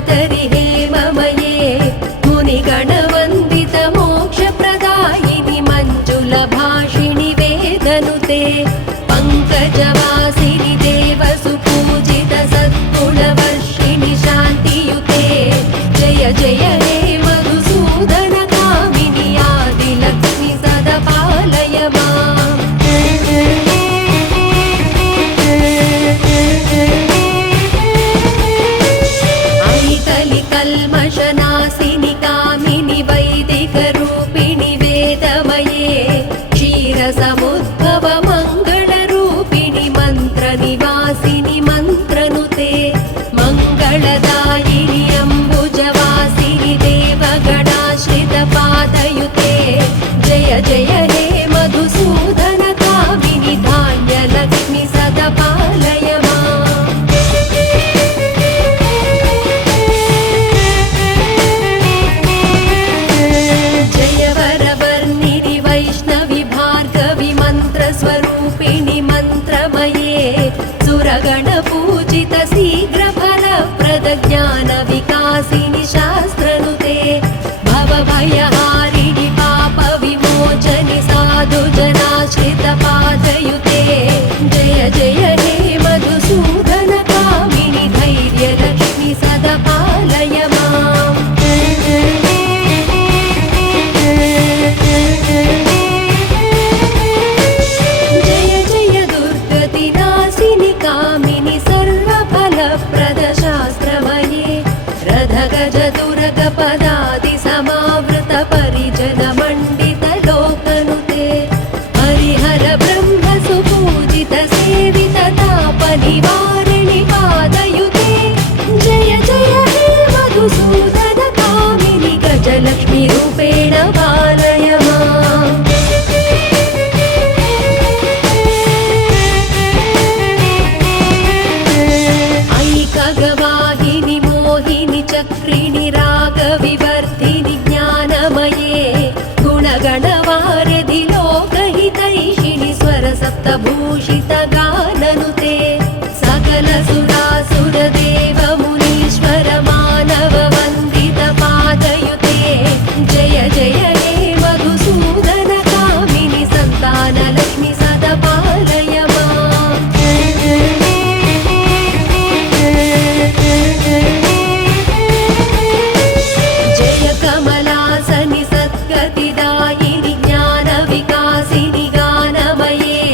मंगलोदरि हेममये मुनिगणवन्दित मोक्षप्रदायिनि मञ्जुलभाषिणि वेदनुते पङ्कजवासिनि देवसुपूजित सद्गुणवर्षिणि शान्तियुते जय जय हे मधुसूदन कामिनि आदिलक्ष्मि सदा पालय माम्। कल्मषनाशिनि कामिनि वैदिकरूपिणि वेदमये क्षीरसमुद्भव मङ्गलरूपिणि मन्त्रनिवासिनि मन्त्रनुते मङ्गलदायिनि अम्बुजवासिनि देवगणाश्रितपादयुते जय जय हे मधुसूदन कामिनि धान्यलक्ष्मि सदा पालय माम्। स्वरूपिणि मन्त्रमये सुरगणपूजित शीघ्रफलप्रद ज्ञानविकासिनि शास्त्रनुते भवभयहारिणि पापविमोचनि साधुजनाश्रितपादयुते जय जय हे मधुसूदन कामिनि धैर्यलक्ष्मि सदा पालय माम्। रथगजदुरगपदादि समावृत परिजन मण्डित लोकनुते हरिहर ब्रह्म सुपूजित सेवित ताप निवारिणि पादयुते जय जय हे मधुसूदन कामिनि गजलक्ष्मी रूपेण पालय माम्। ऐकगवाहिनि मोहिनि चक्रिणि रागविवर्धिनि ज्ञानमये गुणगणवारिधि लोकहितैषिणि स्वरसप्तभूषित गाननुते सकल सुरासुर देव मुनीश्वर मानव वन्दित पादयुते जय जय हे मधुसूदन कामिनि सन्तानलक्ष्मि सदा पालय माम्। जय कमलासनि सद्गतिदायिनि ज्ञानविकासिनि गानमये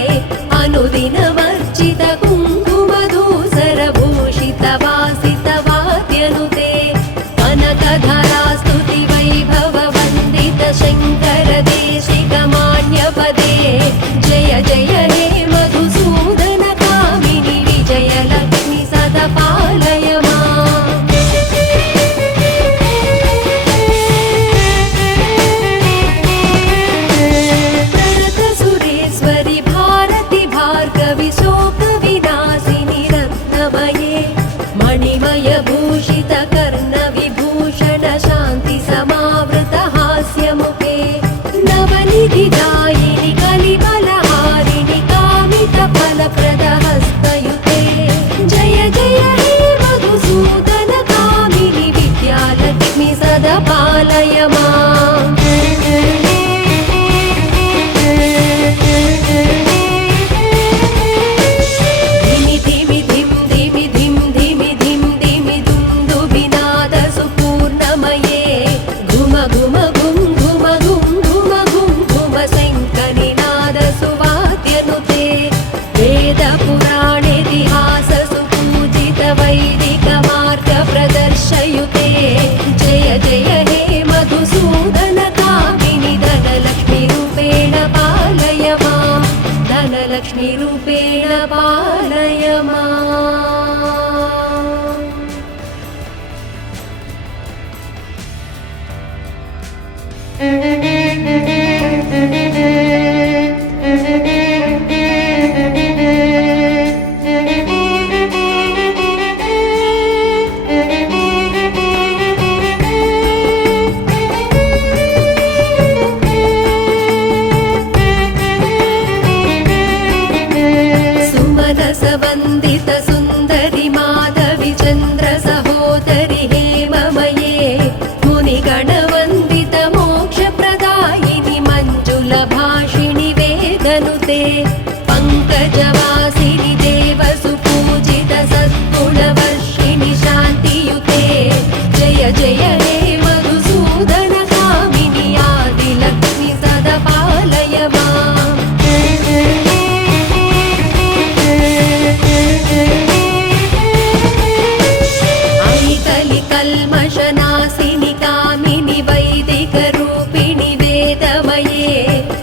कल्मषनाशिनि कामिनि वैदिकरूपिणि वेदमये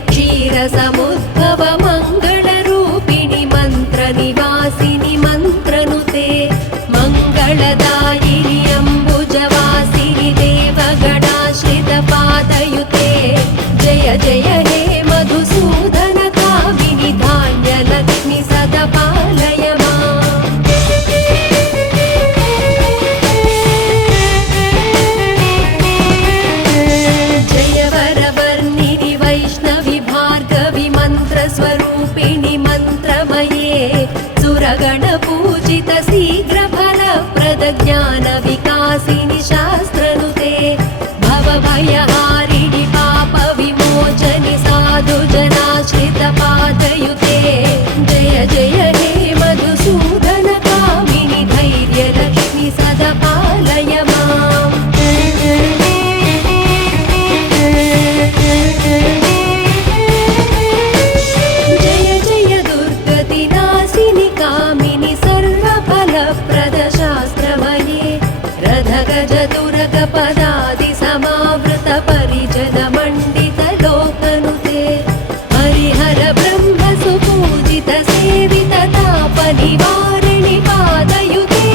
क्षीरसमुद्भव मङ्गलरूपिणि मन्त्रनिवासिनि मन्त्रनुते मङ्गलदायिनि अम्बुजवासिनि देवगणाश्रितपादयुते जय जय हे मधुसूदन कामिनि धान्यलक्ष्मि सदा पालय माम्। जय वरवर्णिनि वैष्णवि भार्गवि मन्त्रस्वरूपिणि मन्त्रमये सुरगणपूजित शीघ्रफलप्रद ज्ञानविकासिनि शास्त्रनुते भवभयहारिणि पापविमोचनि साधुजनाश्रितपादयुते जय जय हे मधुसूदन कामिनि धैर्यलक्ष्मि सदा पालय माम्। जय जय दुर्गतिनाशिनि कामिनि सर्वफलप्रद शास्त्रमये रथगजदुरगपदादि समावृत परिजन मण्डित लोकनुते हरिहर ब्रह्म सुपूजित सेवित ताप निवारिणि पादयुते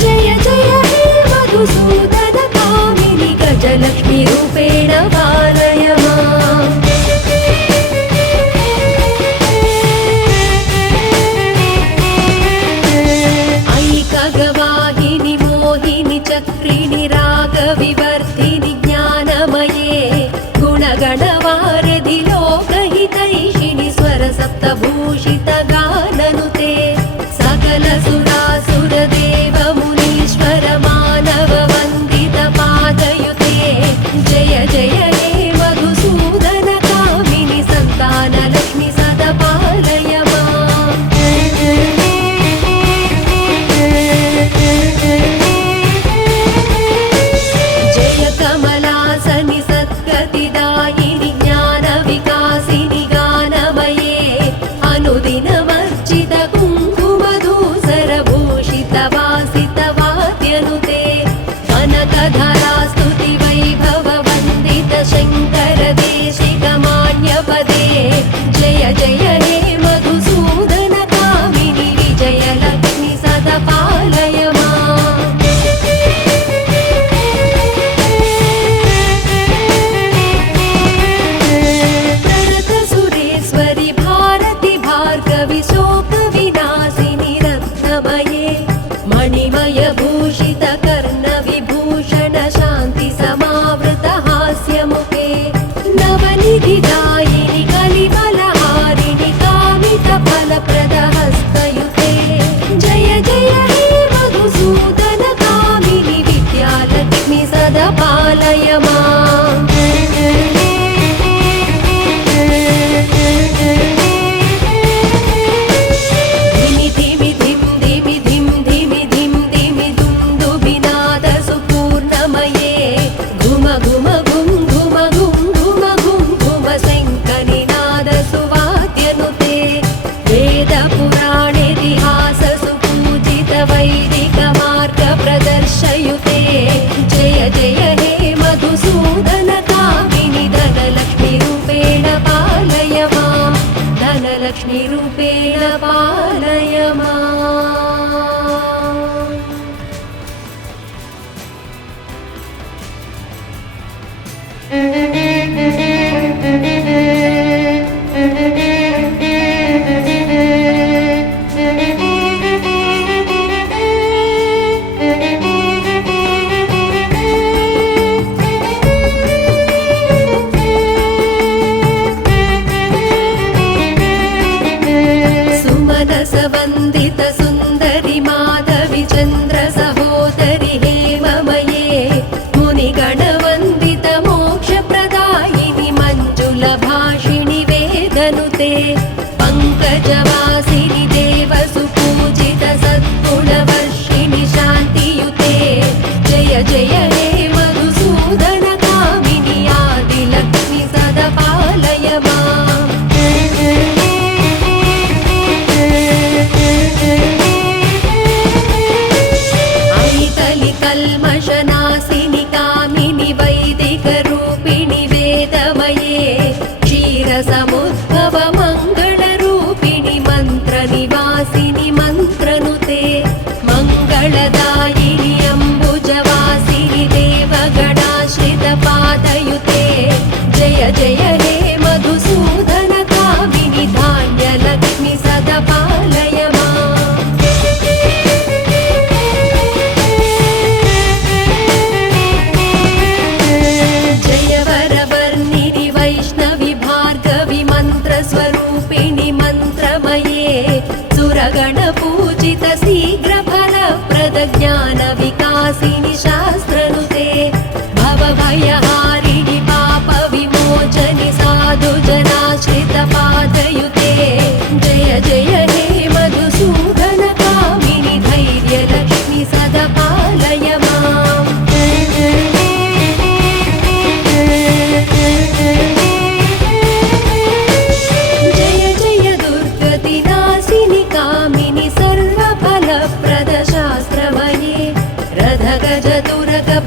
जय जय हे मधुसूदन कामिनि गजलक्ष्मी रूपेण पालय माम्। ऐकगवाहिनि मोहिनि चक्रिणि रागविवर्धिनि ज्ञानमये गुणगणवारिधि लोकहितैषिणि स्वरसप्तभूषित गाननुते सकल सुरासुरदेव मुनीश्वर मानव वन्दित पादयुते जय जय हे मधुसूदन कामिनि सन्तानलक्ष्मि सदा पालय माम्। जय कमलासनि सद्गतिदायिनि ज्ञानविकासिनि गानमये अनुदिनमर्चित कुङ्कुमधूसरभूषित वासित वाद्यनुते कनकधरा स्तुति वैभव वन्दित शङ्कर देशिक मान्यपदे जय जय हे मधुसूदन कामिनि विजयलक्ष्मि सदा पालय माम्। प्रणत सुरेश्वरि भारति भार्गवि शोकविनाशिनि रत्नमये मणिमय भूषित कर्ण विभूषण शान्ति समावृत हास्यमुखे नवनिधिदायिनि कलिबलहारिणि कामित फलप्रद हस्तयुते जय जय हे मधुसूदन कामिनि विद्यालक्ष्मि सदा पालय माम्। धिमि धिमि धिं धिमि धिं धिमि धिं धिमि दुन्दुभिनाद सुपूर्णमये घुम घुम घुं घुम घुं घुम घुं घुम शङ्खनिनाद सुवाद्यनुते वेदपुराणेतिहास सुपूजित वैदिक मार्ग प्रदर्शयुते जय जय हे मधुसूदन कामिनि धनलक्ष्मी रूपेण पालय माम्। धनलक्ष्मी रूपेण पालय माम्। सुमनसवन्दित सुन्दरि माधवि चन्द्र सहोदरि हेममये मुनिगणवन्दित मोक्षप्रदायिनि मञ्जुलभाषिणि वेदनुते पङ्कजवासिनि देवसुपूजित सद्गुणवर्षिणि शान्तियुते जय जय हे मधुसूदन कामिनि आदिलक्ष्मि सदा पालय माम्। कल्मषनाश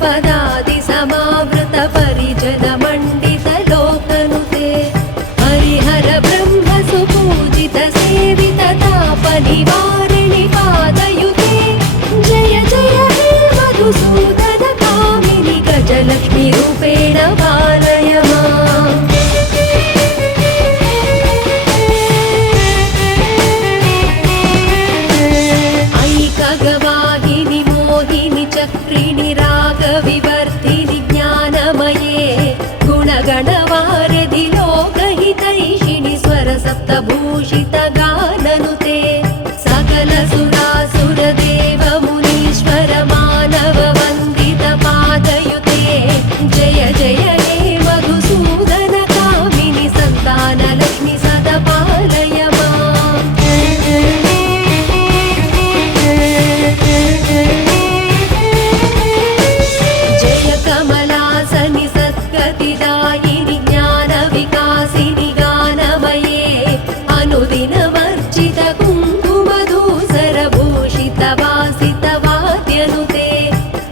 पदादि समावृत परिजन मण्डित लोकनुते हरिहर ब्रह्म सुपूजित सेवित ताप निवारिणि पादयुते जय जय हे मधुसूदन कामिनि गजलक्ष्मी रूपेण पालय माम् ऐकगवाहिनि मोहिनि चक्रिणि रागविवर्धिनि ज्ञानमये गुणगणवारिधि लोकहितैषिणि स्वरसप्तभूषित गाननुते सकल सुरासुर देव मुनीश्वर मानव वन्दित पादयुते जय जय हे मधुसूदन कामिनि सन्तान लक्ष्मी सदा पालय माम् जय कमलासनि सद्गतिदायिनि ज्ञानविकासिनि गानमये अनुदिनवर्जित कुङ्कुमधूसरभूषित वासित वाद्यनुते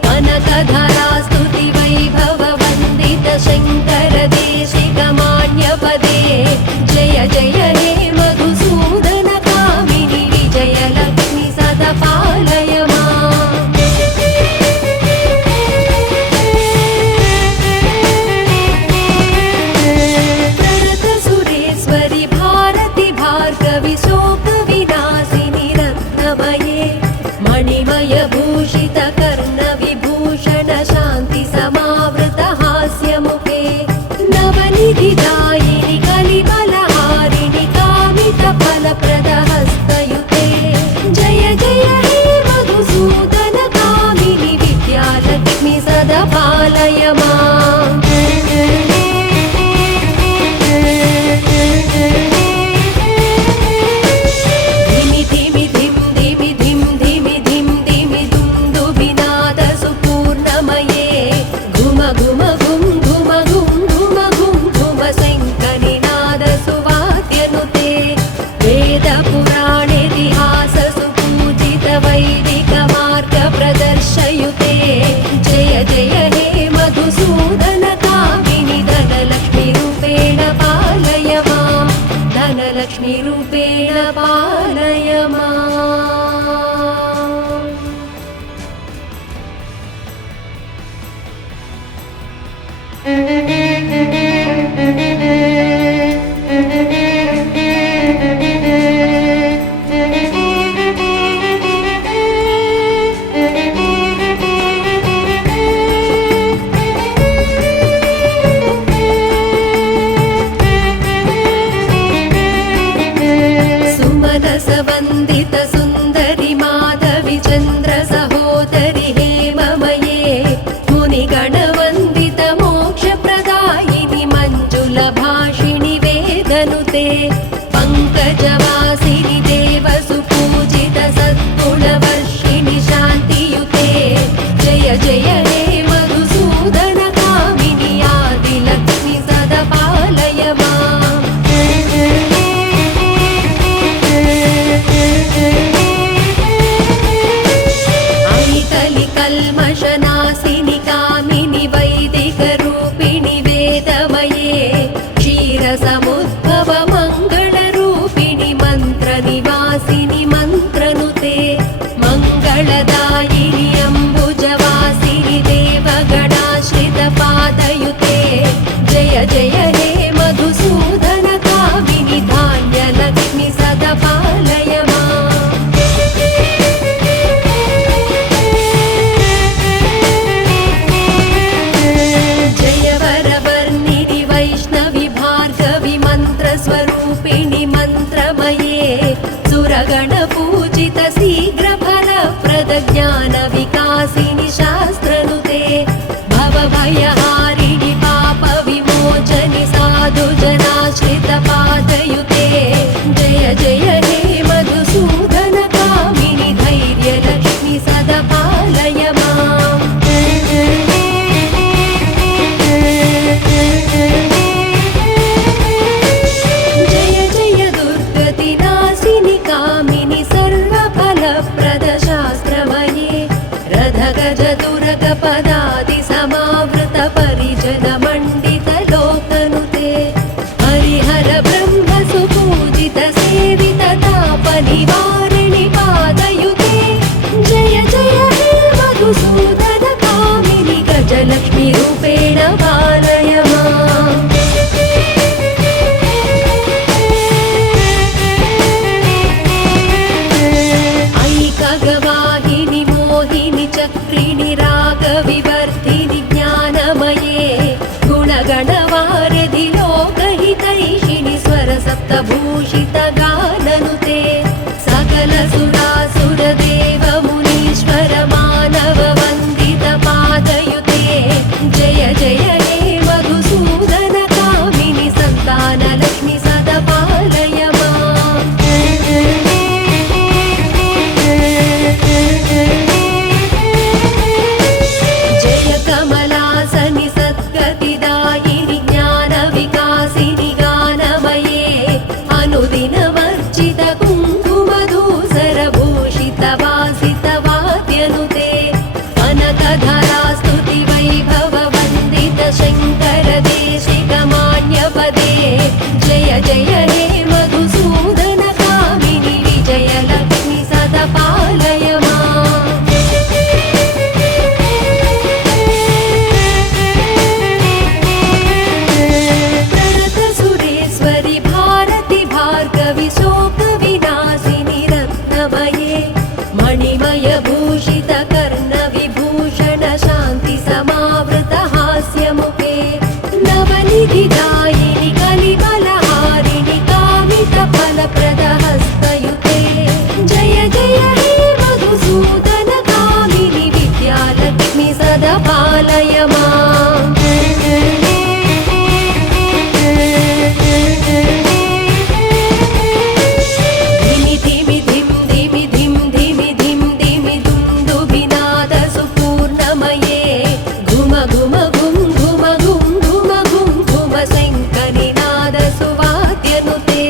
कनकधरा स्तुति वैभव वन्दित शङ्कर देशिक मान्यपदे जय जय हे मधुसूदन कामिनि विजयलक्ष्मी सदा पालय माम् प्रणत सुरेश्वरि भारति भार्गवि शोक विनाशिनि रत्नमये मणिमय भूषित कर्ण विभूषण शान्ति समावृत हास्यमुखे नवनिधिदायिनि कलिबलहारिणि कामित फलप्रद हस्तयुते जय जय हे मधुसूदन कामिनि विद्यालक्ष्मी सदा पालय माम् धिमि धिमि धिं धिमि धिं धिमि धिं धिमि दुं दुबिनाद सुपूर्णमये घुम घुम घुं घुम घुं घुम घुं घुम शङ्खनिनाद सुवाद्यनुते वेद पुराणेतिहास सुपूजित वैदिक मार्ग प्रदर्शयुते जय जय हे मधुसूदन कामिनि धनलक्ष्मी रूपेण पालय माम् धनलक्ष्मी रूपेण पालय माम् सुमनस वन्दित सुन्दरि माधवि चन्द्र सहोदरि हेममये मुनिगणवन्दित मोक्षप्रदायिनि मञ्जुल भाषिणि वेदनुते पङ्कजवासिनि देव सुपूजित सद्गुणवर्षिणि शान्तियुते जय जय हे मधुसूदन कामिनि आदिलक्ष्मी सदा पालय माम् ऐकलि कल्मषनाशिनि कामिनि वैदिकरूपिणि वेदमये क्षीरसमुद्भव मङ्गलरूपिणि मन्त्रनिवासिनि मन्त्रनुते मङ्गलदायिनि अम्बुजवासिनि देवगणाश्रित पादयुते जय जय हे मधुसूदन कामिनि धान्यलक्ष्मी सदा पालय माम् जय वरवर्णिनि वैष्णवि भार्गवि मन्त्रस्वरूपिणि मन्त्रमये सुरगणपूजित शीघ्रफलप्रद ज्ञानविकासिनि शास्त्रनुते भवभयहारिणि पापविमोचनि साधुजनाश्रित पादयुते जय जय हे मधुसूदन कामिनि धैर्यलक्ष्मी सदा पालय माम् जय जय दुर्गतिनाशिनि कामिनि सर्वफलप्रद शास्त्रमये रथगज दुर्गपदादि धनलक्ष्मीरूपेण पालय माम्। ऐकगवाहिनि मोहिनि चक्रिणि रागविवर्धिनि ज्ञानमये गुणगणवारिधि लोकहितैषिणि स्वरसप्तभूषितगाननुते सकलसुरासुरदेवमुनीश्वर मानववन्दितपादयुते जय जय हे मधुसूदनकामिनि सन्तानलक्ष्मि सदा पालय माम्। जय कमलासनि सद्गतिदायिनि ज्ञानविकासिनि गानमये अनुदिनवर्जित कुङ्कुमधूसरभूषितवासितवाद्यनुते कनकधरास्तुति वैभववन्दित शङ्कर देशिकमान्यपदे जय जय हे मधुसूदनकामिनि विजयलक्ष्मि सदा पालय माम्। प्रणतसुरेश्वरि भारति भार्गवि शोकविनाशिनि रत्नमये मणिमयभूषित कर्णविभूषण शान्ति समावृत हास्यमुखे नवनिधिदायिनि कलिबलहारिणि कामितफलप्रदहस्तयुते जय जय हे मधुसूदनकामिनि विद्यालक्ष्मि सदा पालय माम्। धिमि धिमि धिं धिमि धिं धिमि धिं धिमि दुन्दुभिनादसुपूर्णमये घुम घुम घुं घुम घुं घुम घुं घुम शङ्खनिनादसुवाद्यनुते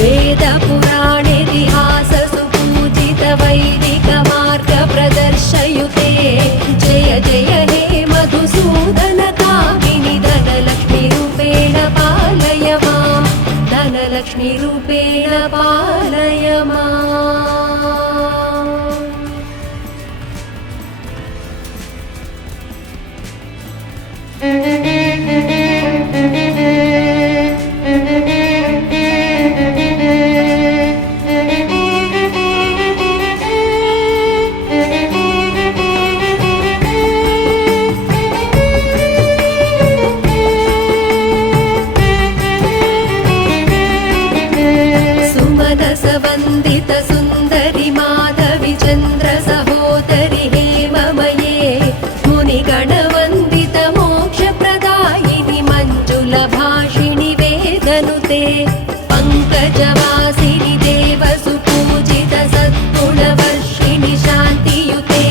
वेदपुराणेतिहाससुपूजित वैदिकमार्गप्रदर्शयुते जय जय हे मधुसूदनकामिनि धनलक्ष्मीरूपेण पालय माम्। धनलक्ष्मीरूपेण पालय माम्। सुमनसवन्दित सुन्दरि माधवि चन्द्र सहोदरि हेममये मुनिगणवन्दित मोक्षप्रदायिनि मञ्जुलभाषिणि वेदनुते पङ्कजवासिनि देवसुपूजित सद्गुणवर्षिणि शान्तियुते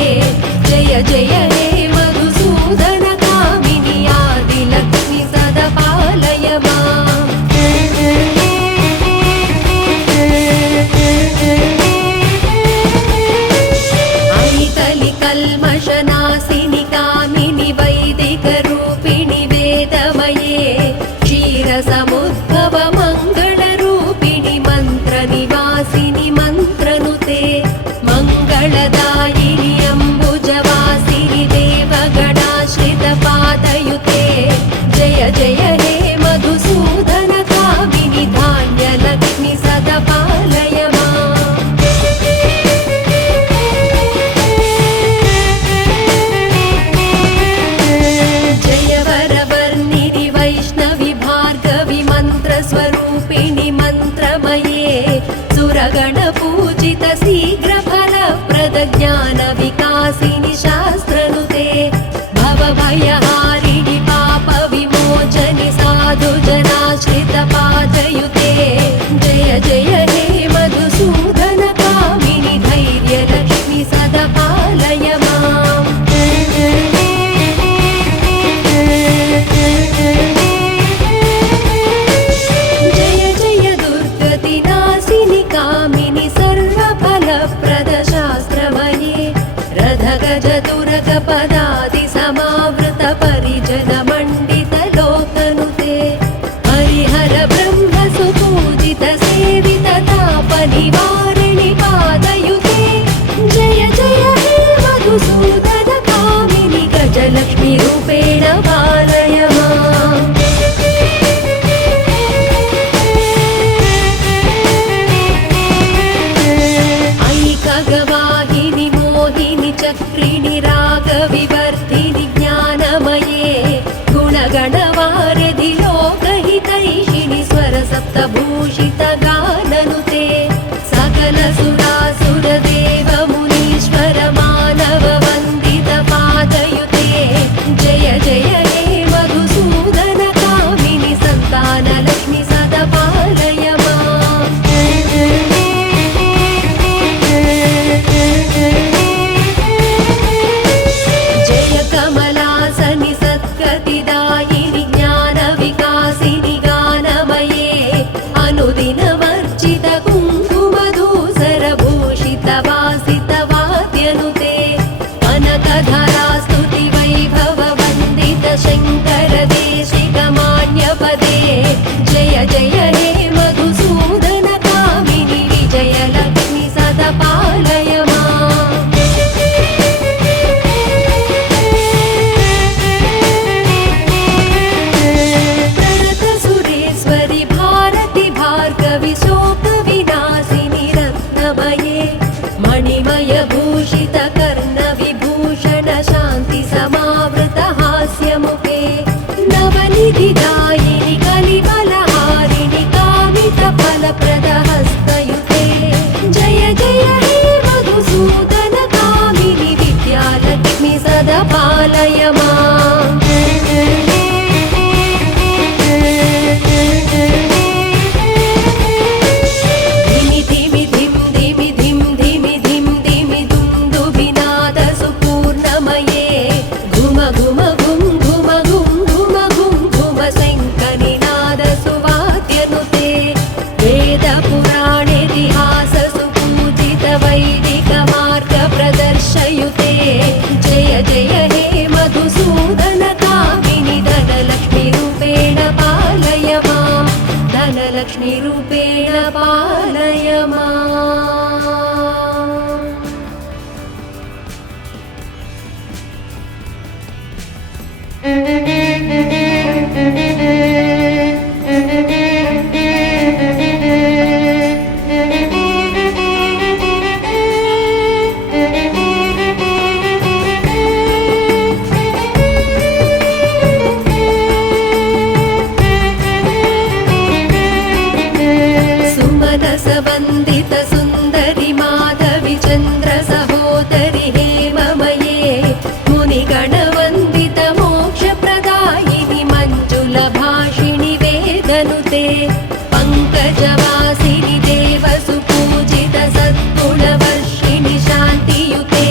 जय जय हे मधुसूदनकामिनि आदिलक्ष्मि सदा पालय माम्। कल्मषनाशिनि कामिनि वैदिकरूपिणि वेदमये क्षीरसमुद्भव मङ्गलरूपिणि मन्त्रनिवासिनि मन्त्रनुते मङ्गलदायिनि अम्बुजवासिनि देवगणाश्रितपादयुते जय जय हे मधुसूदनकामिनि धान्यलक्ष्मि सदा पालय माम्। जय वरवर्णिनि वैष्णवि भार्गवि मन्त्रस्वरूपिणि मन्त्रमये सुरगणपूजित शीघ्रफलप्रद ज्ञानविकासिनि शास्त्रनुते भवभयहारिणि पापविमोचनि साधुजनाश्रितपादयुते जय जय हे मधुसूदनकामिनि धैर्यलक्ष्मि सदा पालय माम्। जय जय दुर्गतिनाशिनि कामिनि सर्वफलप्रद शास्त्रमये रथगज दुर्गपदादि समावृत धनलक्ष्मीरूपेण पालय माम्। ऐकगवाहिनि मोहिनि चक्रिणि रागविवर्धिनि ज्ञानमये गुणगणवारिधि लोकहितैषिणि स्वरसप्तभूषितगाननुते सकलसुरासुरदेव मुनीश्वर मानववन्दितपादयुते जय जय हे मधुसूदन कामिनि सन्तानलक्ष्मि सदा पालय माम्। जय कमलासनि सद्गतिदायिनि ज्ञानविकासिनि गानमये अनुदिनवर्जित कुङ्कुमधूसरभूषितवासितवाद्यनुते कनकधरास्तुतिवैभववन्दित शङ्करदेशिकमान्यपदे जय जय हे मधुसूदन कामिनि विजयलक्ष्मि सदा पालय माम्। प्रणतसुरेश्वरि भारति भार्गवि शोकविनाशिनि रत्नमये मणिमयभूषित कर्णविभूषण शान्ति समावृत हास्यमुखे नवनिधिदायिनि कलिबलहारिणि कामितफलप्रदहस्तयुते जय जय हे मधुसूदन कामिनि विद्यालक्ष्मि सदा पालय माम्। धिमि धिमि धिं धिमि धिं धिमि धिं धिमि दुन्दुभिनाद सुपूर्णमये घुम घुम घुं घुम घुं घुम घुं घुम शङ्खनिनाद सुवाद्यनुते वेदपुराणेतिहास सुपूजित वैदिक मार्ग प्रदर्शयुते जय जय हे मधुसूदन कामिनि धनलक्ष्मीरूपेण पालय माम्। धनलक्ष्मीरूपेण पालय माम्। सुमनसवन्दित सुन्दरि माधवि चन्द्र सहोदरि हेममये मुनिगणवन्दित मोक्षप्रदायिनि मञ्जुलभाषिणि वेदनुते पङ्कजवासिनि देवसुपूजित सद्गुणवर्षिणि शान्तियुते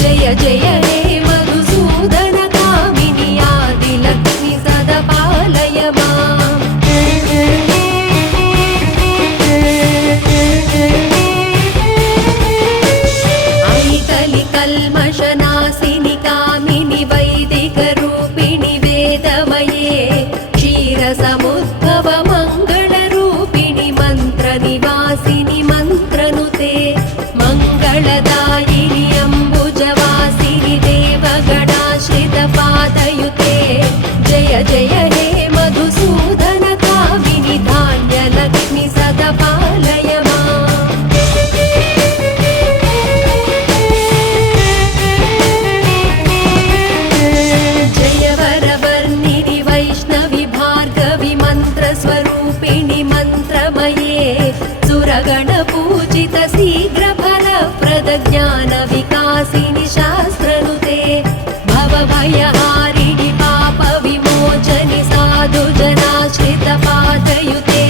जय जय हे मधुसूदन कामिनि आदिलक्ष्मि सदा पालय माम्। कल्मषनाशिनि कामिनि वैदिकरूपिणि वेदमये क्षीरसमुद्भव मङ्गलरूपिणि मन्त्रनिवासिनि मन्त्रनुते मङ्गलदायिनि अम्बुजवासिनि देवगणाश्रितपादयुते जय जय हे मधुसूदन कामिनि धान्यलक्ष्मि सदा पालय माम्। जय वरवर्णिनि वैष्णवि भार्गवि मन्त्रस्वरूपिणि मन्त्रमये सुरगणपूजित शीघ्रफलप्रद ज्ञानविकासिनि शास्त्रनुते भवभयहारिणि पापविमोचनि साधुजनाश्रितपादयुते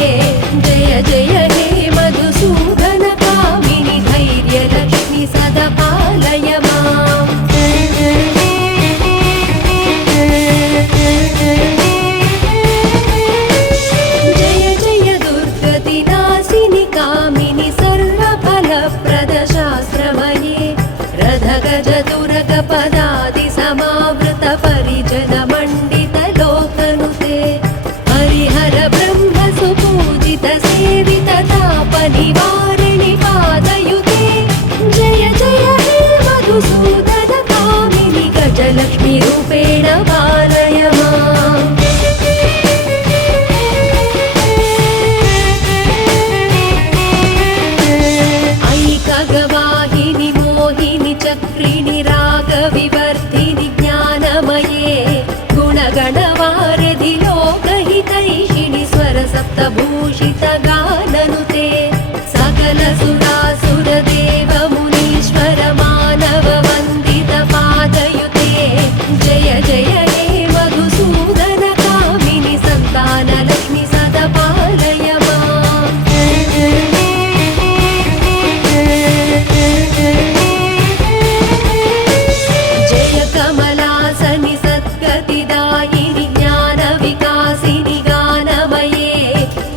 जय जय हे मधुसूदन कामिनि धैर्यलक्ष्मि सदा पालय माम्। जय जय दुर्गतिनाशिनि कामिनि सर्वफलप्रद शास्त्रमये रथगज दुर्गपदादि समावृत परिजन मण्डित लोकनुते गणवारधि लोकहितैषिणि स्वरसप्तभूषितगाननुते सकल सुरासुरदेव मुनीश्वर मानव वन्दित पादयुते जय जय हे मधुसूदन कामिनि सन्तानलक्ष्मि सदा पालय माम्। जय कमलासनि सद्गतिदायिनि ज्ञानविकासिनि गानमये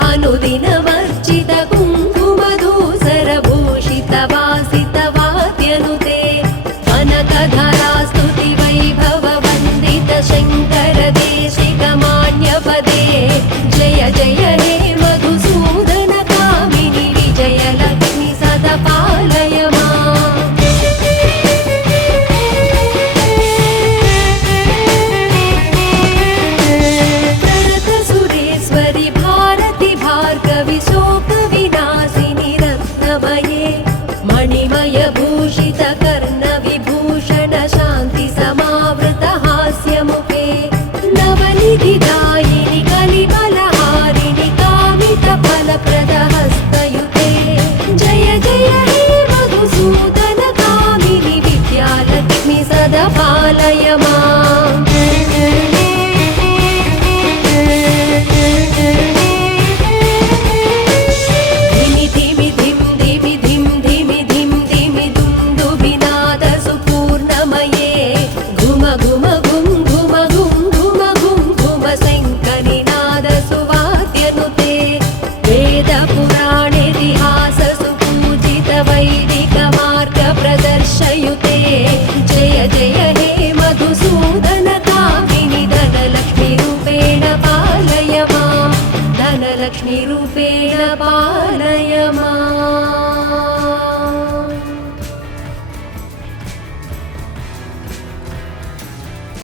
अनुदिनमर्चित कुङ्कुमधूसरभूषितवासितवाद्यनुते कनकधरा स्तुतिवैभव वन्दित शङ्कर देशिकमान्यपदे जय जय हे मधुसूदन कामिनि विजयलक्ष्मि सदा पालय माम्। प्रणतसुरेश्वरि भारति भार्गवि शोकविनाशिनि रत्नमये मणिमयभूषित कर्णविभूषण शान्ति समावृत हास्यमुखे नवनिधिदायिनि कलिबलहारिणि कामितफलप्रद हस्तयुते जय जय हे मधुसूदन कामिनि विद्यालक्ष्मि सदा पालय माम्। धिमि धिमि धिं धिमि धिं धिमि धिं धिमि दुन्दुभिनाद सुपूर्णमये घुम घुम घुं घुम घुं घुम घुं घुम शङ्करिनाद सुवाद्यनुते वेदपुराणेतिहास सुपूजित वैदिक मार्ग प्रदर्शयुते जय जय हे मधुसूदन कामिनि धनलक्ष्मी रूपेण पालय माम्। धनलक्ष्मी रूपेण पालय